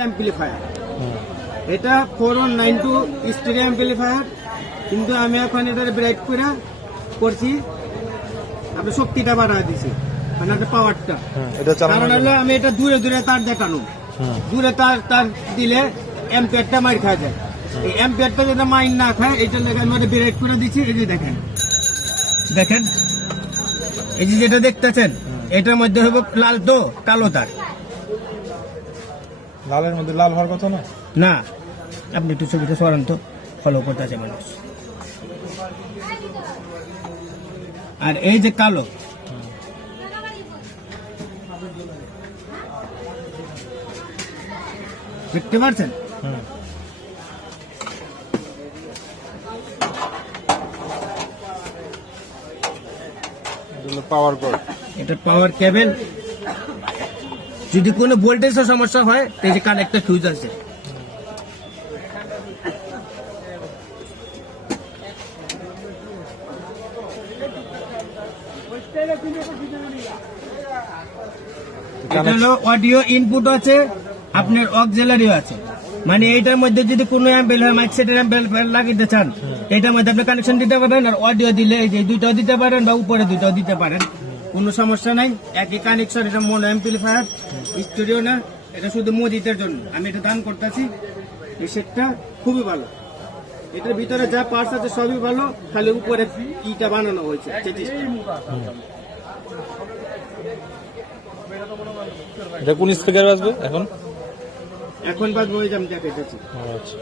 Amplifier এটা four one nine two stadium amplifier কিন্তু আমি এখন এটার ব্রেক করে করছি। আপনি শক্তিটা বাড়ায় দিছি মানে একটা পাওয়ারটা এটা কারণ হলো আমি এটা দূরে দূরে তার দেখানো। দূরে তার তার দিলে এম্পিয়ারটা মার খাওয়া যায়। এই এম্পিয়ারটা যেটা মাইন না খায় এটা লেগে আমি ব্রেক করে দিচ্ছি এই যে দেখেন। দেখেন? এই যে যেটা দেখতেছেন এটার মধ্যে হবে লাল তো কালো তার। লালের মধ্যে লাল হওয়ার কথা না? না আপনি একটু ছবিটা সরান তো। ফলো করতে আছে মানুষ। আর এই যে কালো দেখতে পাচ্ছেন পাওয়ার কর এটা পাওয়ার কেবল যদি কোনো ভোল্টেজের সমস্যা হয় তো এই যে কানেক্টর ফিউজ আছে। এটা হলো অডিও ইনপুট আছে আপনার অক্সিলারিও আছে। মানে এইটার মধ্যে যদি কোনো অ্যাম্পেল হয় মাইক সেটের অ্যাম্পেল লাগাইতে চান এটার মধ্যে আপনি কানেকশন দিতে পারেন আর অডিও দিলে এই যে দুইটাও দিতে পারেন বা উপরে দুইটাও দিতে পারেন। কোনো সমস্যা নাই একই কানেকশন এটা মনো অ্যাম্পলিফায়ার স্টুডিও না এটা শুধু মোদিতের জন্য। আমি এটা দান করতেছি এই সেটটা খুবই ভালো। এটার ভিতরে যা পার্টস আছে সবই ভালো খালি উপরে ইটা বানানো হয়েছে। এটা কোন স্পিকার বাজবে এখন? এখন বাদ বই আমি আচ্ছা।